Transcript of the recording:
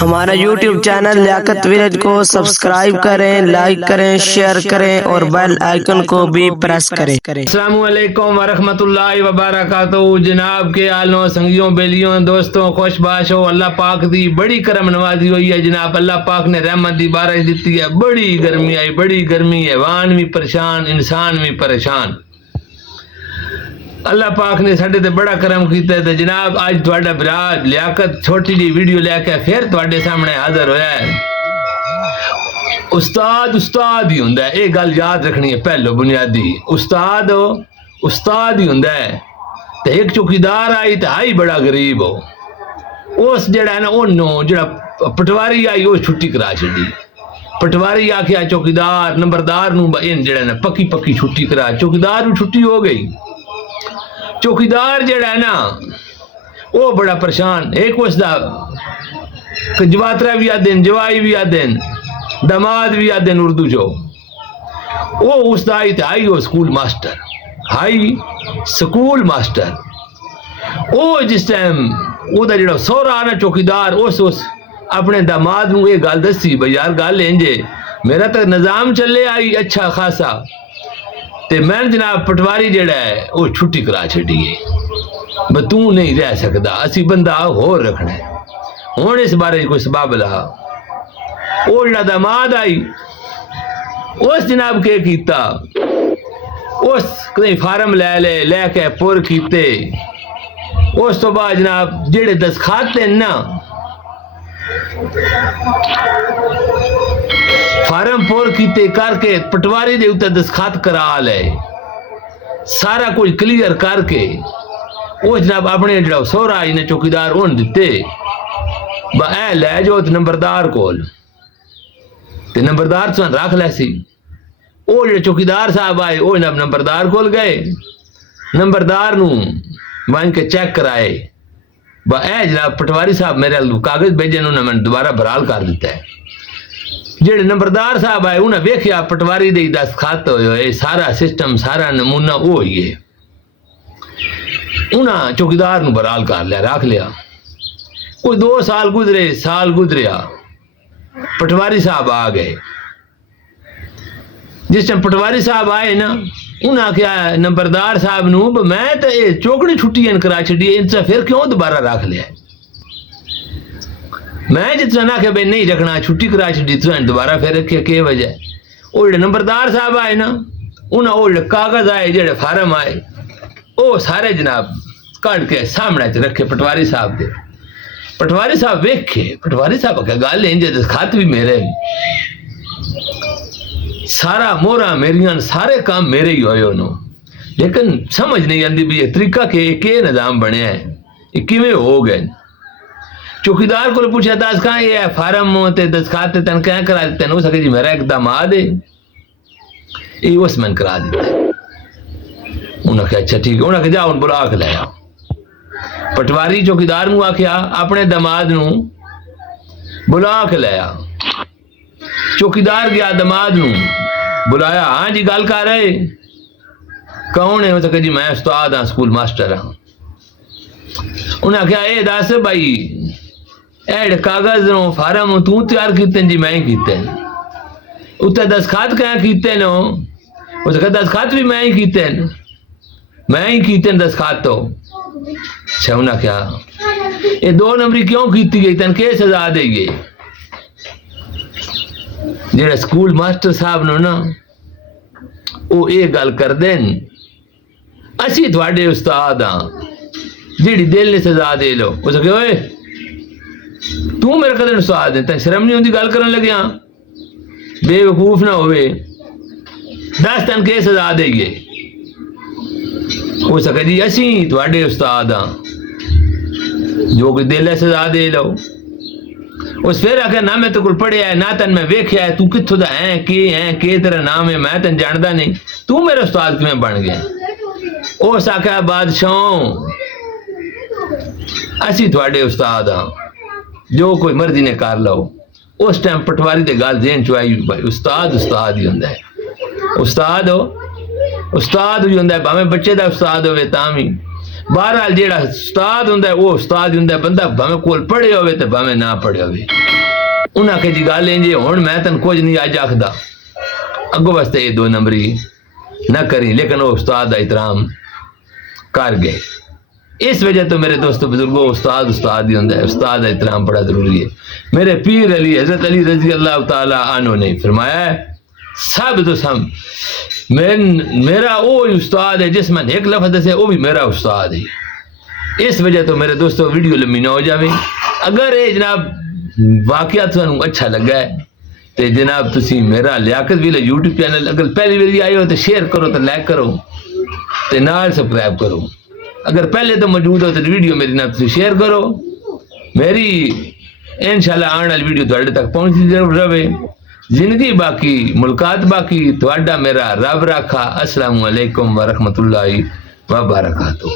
ہمارا YouTube channel لیاقت village کو subscribe کریں، لائک کریں، شیئر کریں اور بیل آئیکن کو بھی پریس کریں۔ السلام علیکم ورحمۃ اللہ وبرکاتہ۔ جناب کے آلوں سنگیوں بیلیوں دوستوں خوش باش ہو۔ اللہ پاک دی بڑی کرم نوازی ہوئی ہے جناب۔ اللہ پاک نے رحمت دی بارش دیتی ہے۔ بڑی گرمی آئی، بڑی گرمی ہے، وان بھی پریشان، انسان بھی پریشان۔ اللہ پاک نے ساڈے تے بڑا کرم کیتا ہے۔ جناب آج تہاڈا برا لیاقت چھوٹی جی ویڈیو لے کے پھر تہاڈے سامنے حاضر ہویا ہے۔ استاد ہی ہوندا ہے، یہ گل یاد رکھنی ہے پہلو بنیادی۔ استاد ہی ہوندا ہے۔ تے ایک چوکیدار آئی تے آئی بڑا غریب ہو، اس جڑا ہے نا اونوں جڑا پٹواری آئی وہ چھٹی کرا چھڈی۔ پٹواری آکھیا چوکیدار نمبردار نوں ان جڑا نا پکی چھٹی کرا۔ چوکیدار نوں چھٹی ہو گئی۔ چوکیدار جڑا ہے نا وہ بڑا پریشان۔ ایک اس دا جواترا بھی آدن، جوائی بھی آدن، دماد بھی آدن اردو جو۔ وہ اس دا آئی وہ school master, high school master. وہ جس ٹائم وہ دا جڑا سورا نا چوکیدار اس اپنے دماد نوں یہ گل دسی بھئی یار گل انجے میرا تو نظام چلے آئی اچھا خاصا تے میں جناب پٹواری جڑا ہے وہ چھٹی کرا چھڈی ہے، بس تو نہیں رہ سکدا، اسی بندہ ہور رکھنا ہے۔ ہن اس بارے کوئی سبب لا وہ جڑا دماد آئی اس جناب کے کیتا، اس کہیں فارم لے کے پر کیتے۔ اس تو بعد جناب جڑے دستخط ہیں نا فارم پور کیتے کر کے پٹواری دے اوتے دستخط کرا لے، سارا کچھ کلیئر کر کے وہ جناب اپنے جڑا سورا نے چوکیدار اون دتے با اے لے جو نمبردار کول، تے نمبردار تو رکھ لے سی۔ وہ جڑے چوکیدار صاحب آئے وہ جناب نمبردار کول گئے، نمبردار نوں وان کے چیک کرائے با اے جناب پٹواری صاحب میرے کاغذ بھیجے انہوں نے میں دوبارہ بحال کر دیتا ہے۔ جڑے نمبردار صاحب آئے انہوں نے ویکھیا پٹواری دے دستخط ہوئے، سارا سسٹم سارا نمونہ وہ ہوئی ہے۔ انہاں چوکیدار نوں بحال کر لیا، رکھ لیا۔ کوئی 2 سال گزریا، پٹواری صاحب آ گئے۔ جس ٹائم پٹواری صاحب آئے نا انہاں کیا نمبردار صاحب نوں میں تو یہ چوکڑی چھٹی کرا چھڈی، ان سے پھر کیوں دوبارہ رکھ لیا؟ میں جتنا نہ کہ بھائی نہیں رکھنا، چھٹی کرا چھڈی تو دوبارہ پھر رکھے کی وجہ؟ وہ جڑے نمبردار صاحب آئے نا انہاں وہ جڑے کاغذ آئے جڑے فارم آئے وہ سارے جناب کٹ کے سامنے چ رکھے پٹواری صاحب دے۔ پٹواری صاحب ویکھے، پٹواری صاحب کہ گل انجے دستخط بھی میرے، سارا مورا میریاں، سارے کام میرے ہی ہوئے انہوں، لیکن سمجھ نہیں آندی بھی یہ طریقہ کہ نظام بنیا ہے، یہ کیویں ہو گئے؟ چوکیدار کو پوچھا دس کہاں یہ فارم تے دستخط تن کہاں کرا دیتے ہیں؟ اسے کہ جی میرا ایک دماد ہے، یہ اس میں کرا دیتا ہے۔ انہوں نے کہا اچھا ٹھیک ہے، انہوں نے کہا جاؤ بلا کے لیا۔ پٹواری چوکیدار نوں آکھیا اپنے دماد نوں بلا کے لیا۔ چوکیدار گیا دماد نوں بلایا، ہاں جی گل کر رہے کون ہے؟ اسے کہ جی میں استاد ہاں، سکول ماسٹر ہاں۔ انہوں نے کہا اے دس بھائی اے کاغذ فارم تو تیار کیتے ہیں؟ جی میں ہی کیتے ہیں۔ اتنے دستخط کہاں کیتے ہیں؟ اسے کہا دستخط بھی میں ہی کیتے ہیں، میں ہی کیتے ہیں دستخط تو۔ اچھا انہوں نے کہا یہ 2 نمبری کیوں کیتی گئی؟ تن کے سزا دے گئے؟ جڑے سکول ماسٹر صاحب نو نا وہ یہ گل کر دین اسی تھوڑے استاد ہاں، جیڑی دل نے سزا دے لو۔ اسے کہ اوئے تو میرے قدر استاد ہے، تن شرم نہیں ہوندی گل کرن لگیا؟ بے وقوف نہ ہوئے، دس تن کے سزا دے گئے؟ اسے کہ جی اسی تھوڑے استاد ہاں، جو کوئی دل ہے سزا دے لو۔ اس پھر آخر نہ میں تو کل پڑھیا ہے، نہ تن میں ویکھیا ہے، تو کتھوں دا ہے کہ تیرا نام ہے، میں تن جاندا نہیں، تو میرا استاد کیویں بن گیا؟ اس آخر بادشاہ اسی تھوڑے استاد ہاں، جو کوئی مرضی نے کر لو۔ اس ٹائم پٹواری دے گل ذہن چ آئی بھائی استاد ہی ہوندا ہے، استاد ہی ہوندا ہے، بھاویں بچے دا استاد ہوئے تاں بھی بہرحال جیڑا استاد ہوندا ہے وہ استاد ہوندا ہے، بندہ بھاویں کول پڑھے ہوئے تے بھاویں نہ پڑھے ہوئے۔ انہاں کہ جی گل انج ہن میں تن کچھ نہیں اج آکھدا، اگوں واسطے یہ 2 نمبری نہ کریں، لیکن وہ استاد دا احترام کر گئے۔ اس وجہ تو میرے دوستو بزرگوں استاد ہی ہوندا ہے، استاد کا احترام بڑا ضروری ہے۔ میرے پیر علی حضرت علی رضی اللہ تعالی عنہ نے فرمایا ہے سب تو سم میرا وہ استاد ہے جس میں ایک لفظ دسے وہ بھی میرا استاد ہے۔ اس وجہ تو میرے دوستو ویڈیو لمبی نہ ہو جاوے، اگر یہ جناب واقعہ تھانوں اچھا لگا ہے تو جناب تسی میرا لیاقت ویلا یوٹیوب چینل اگر پہلی باری آئے ہو تو شیئر کرو تو لائک کرو تو نال سبسکرائب کرو، اگر پہلے تو موجود ہو تو ویڈیو میری نال تسی شیئر کرو۔ میری انشاءاللہ آنے والی ویڈیو تواڈے تک پہنچتی ضرور رہے۔ زندگی باقی ملکات باقی، تواڈا میرا رب راکھا۔ السلام علیکم ورحمۃ اللہ وبرکاتہ۔